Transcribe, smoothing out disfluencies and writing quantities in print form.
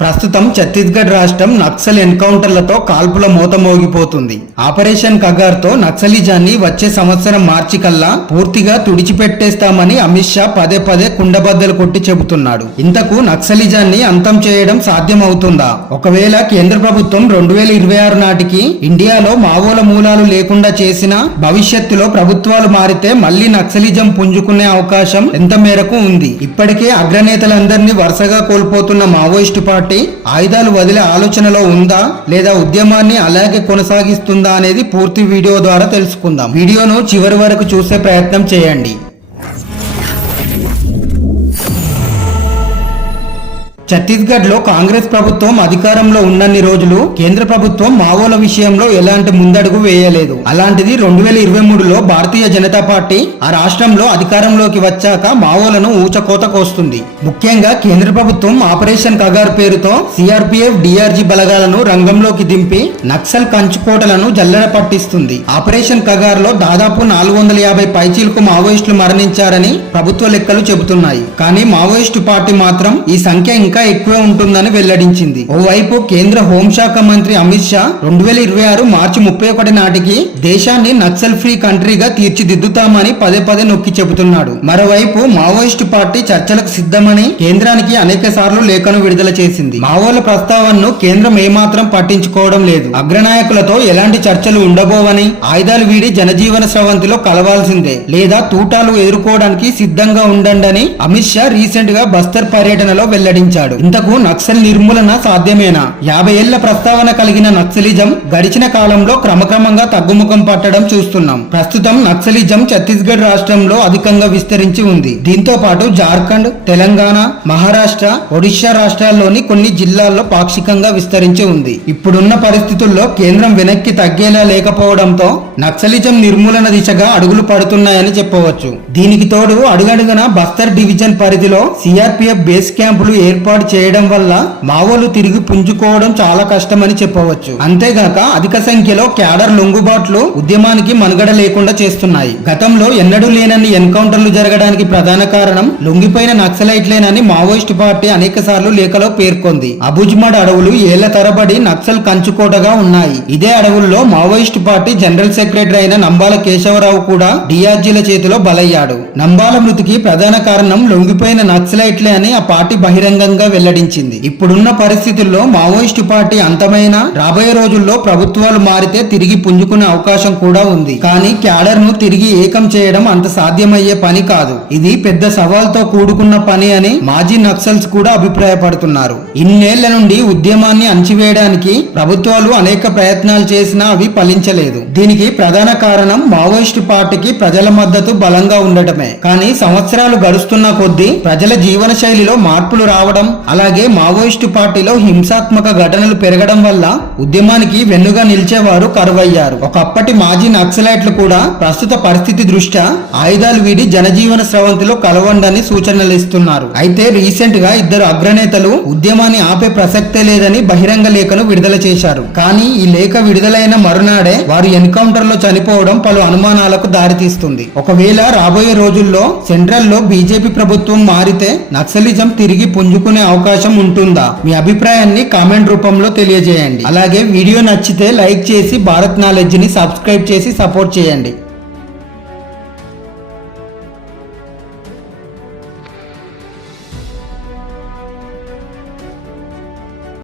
ప్రస్తుతం ఛత్తీస్గఢ్ రాష్ట్రం నక్సల్ ఎన్కౌంటర్లతో కాల్పుల మోత మోగిపోతుంది. ఆపరేషన్ కగార్తో నక్సలిజాన్ని వచ్చే సంవత్సరం మార్చి కల్లా పూర్తిగా తుడిచిపెట్టేస్తామని అమిత్ షా పదే పదే కుండబద్దలు కొట్టి చెబుతున్నాడు. ఇంతకు నక్సలిజాన్ని అంతం చేయడం సాధ్యమవుతుందా? ఒకవేళ కేంద్ర ప్రభుత్వం 2026 నాటికి ఇండియాలో మావోల మూలాలు లేకుండా చేసినా భవిష్యత్తులో ప్రభుత్వాలు మారితే మళ్లీ నక్సలిజం పుంజుకునే అవకాశం ఎంత మేరకు ఉంది? ఇప్పటికే అగ్రనేతలందరినీ వరుసగా కోల్పోతున్న మావోయిస్టు పార్టీ ఆయుధాలు వదిలే ఆలోచనలో ఉందా లేదా ఉద్యమాన్ని అలాగే కొనసాగిస్తుందా అనేది పూర్తి వీడియో ద్వారా తెలుసుకుందాం. వీడియోను చివరి వరకు చూసే ప్రయత్నం చేయండి. ఛత్తీస్గఢ్ లో కాంగ్రెస్ ప్రభుత్వం అధికారంలో ఉన్నన్ని రోజులు కేంద్ర ప్రభుత్వం మావోల విషయంలో ఎలాంటి ముందడుగు వేయలేదు. అలాంటిది 2023లో భారతీయ జనతా పార్టీ ఆ రాష్ట్రంలో అధికారంలోకి వచ్చాక మావోలను ఊచకోత కోస్తుంది. ముఖ్యంగా కేంద్ర ప్రభుత్వం ఆపరేషన్ కగార్ పేరుతో సిఆర్పిఎఫ్ డిఆర్జీ బలగాలను రంగంలోకి దింపి నక్సల్ కంచుకోటలను జల్లెడ పట్టిస్తుంది. ఆపరేషన్ కగార్ లో దాదాపు 450 పైచీలకు మావోయిస్టులు మరణించారని ప్రభుత్వ లెక్కలు చెబుతున్నాయి. కానీ మావోయిస్టు పార్టీ మాత్రం ఈ సంఖ్య ఇంకా ఎక్కువే ఉంటుందని వెల్లడించింది. ఓవైపు కేంద్ర హోంశాఖ మంత్రి అమిత్ షా 2026 మార్చి 31 నాటికి దేశాన్ని నక్సల్ ఫ్రీ కంట్రీగా తీర్చిదిద్దుతామని పదే పదే నొక్కి చెబుతున్నాడు. మరోవైపు మావోయిస్టు పార్టీ చర్చలకు సిద్ధమని కేంద్రానికి అనేక సార్లు లేఖను విడుదల చేసింది. మావోల ప్రస్తావనను కేంద్రం ఏమాత్రం పట్టించుకోవడం లేదు. అగ్రనాయకులతో ఎలాంటి చర్చలు ఉండబోవని, ఆయుధాలు వీడి జనజీవన స్రవంతిలో కలవాల్సిందే లేదా తూటాలు ఎదుర్కోవడానికి సిద్ధంగా ఉండండి అమిత్ షా రీసెంట్ గా బస్తర్ పర్యటనలో వెల్లడించాడు. ఇంతకు నక్సల్ నిర్మూలన సాధ్యమేనా? 50 ఏళ్ల ప్రస్తావన కలిగిన నక్సలిజం గడిచిన కాలంలో క్రమక్రమంగా తగ్గుముఖం పట్టడం చూస్తున్నాం. ప్రస్తుతం నక్సలిజం ఛత్తీస్గఢ్ రాష్ట్రంలో అధికంగా విస్తరించి ఉంది. దీంతో పాటు జార్ఖండ్, తెలంగాణ, మహారాష్ట్ర, ఒడిశా రాష్ట్రాల్లోని కొన్ని జిల్లాల్లో పాక్షికంగా విస్తరించి ఉంది. ఇప్పుడున్న పరిస్థితుల్లో కేంద్రం వెనక్కి తగ్గేలా లేకపోవడంతో నక్సలిజం నిర్మూలన దిశగా అడుగులు పడుతున్నాయని చెప్పవచ్చు. దీనికి తోడు అడుగడుగున బస్తర్ డివిజన్ పరిధిలో సిఆర్పిఎఫ్ బేస్ క్యాంపులు ఏర్పాటు చేయడం వల్ల మావోలు తిరిగి పుంజుకోవడం చాలా కష్టమని చెప్పవచ్చు. అంతేగాక అధిక సంఖ్యలో క్యాడర్ లొంగుబాట్లు ఉద్యమానికి మనుగడ లేకుండా చేస్తున్నాయి. గతంలో ఎన్నడూ లేనన్ని ఎన్కౌంటర్లు జరగడానికి ప్రధాన కారణం లొంగిపోయిన నక్సలైట్లేనని మావోయిస్టు పార్టీ అనేక సార్లు లేఖలో పేర్కొంది. అబుజ్మడ్ అడవులు ఏళ్ల తరబడి నక్సల్ కంచుకోటగా ఉన్నాయి. ఇదే అడవుల్లో మావోయిస్టు పార్టీ జనరల్ సెక్రటరీ అయిన నంబాల కేశవరావు కూడా డిఆర్జీల చేతిలో బలయ్యాడు. నంబాల మృతికి ప్రధాన కారణం లొంగిపోయిన నక్సలైట్లే అని ఆ పార్టీ బహిరంగంగా వెల్లడించింది. ఇప్పుడున్న పరిస్థితుల్లో మావోయిస్టు పార్టీ అంతమైన రాబోయే రోజుల్లో ప్రభుత్వాలు మారితే తిరిగి పుంజుకునే అవకాశం కూడా ఉంది. కానీ క్యాడర్ ను తిరిగి ఏకం చేయడం అంత సాధ్యమయ్యే పని కాదు. ఇది పెద్ద సవాల్తో కూడుకున్న పని అని మాజీ నక్సల్స్ కూడా అభిప్రాయపడుతున్నారు. ఇన్నేళ్ల నుండి ఉద్యమాన్ని అణచివేయడానికి ప్రభుత్వాలు అనేక ప్రయత్నాలు చేసినా అవి ఫలించలేదు. దీనికి ప్రధాన కారణం మావోయిస్టు పార్టీకి ప్రజల మద్దతు బలంగా ఉండటమే. కానీ సంవత్సరాలు గడుస్తున్న కొద్దీ ప్రజల జీవన శైలిలో మార్పులు రావడం, అలాగే మావోయిస్టు పార్టీలో హింసాత్మక ఘటనలు పెరగడం వల్ల ఉద్యమానికి వెన్నుగా నిలిచేవారు కరువయ్యారు. ఒకప్పటి మాజీ నక్సలైట్లు కూడా ప్రస్తుత పరిస్థితి దృష్ట్యా ఆయుధాలు వీడి జనజీవన స్రవంతిలో కలవండని సూచనలు ఇస్తున్నారు. అయితే రీసెంట్ గా ఇద్దరు అగ్రనేతలు ఉద్యమాన్ని ఆపే ప్రసక్తే లేదని బహిరంగ లేఖను విడుదల చేశారు. కానీ ఈ లేఖ విడుదలైన మరునాడే వారు ఎన్కౌంటర్ లో చనిపోవడం పలు అనుమానాలకు దారితీస్తుంది. ఒకవేళ రాబోయే రోజుల్లో సెంట్రల్ లో బీజేపీ ప్రభుత్వం మారితే నక్సలిజం తిరిగి పుంజుకునే అవకాశం ఉంటుందా? మీ అభిప్రాయాన్ని కామెంట్ రూపంలో తెలియజేయండి. అలాగే వీడియో నచ్చితే లైక్ చేసి భారత్ నాలెడ్జ్ ని సబ్స్క్రైబ్ చేసి సపోర్ట్ చేయండి.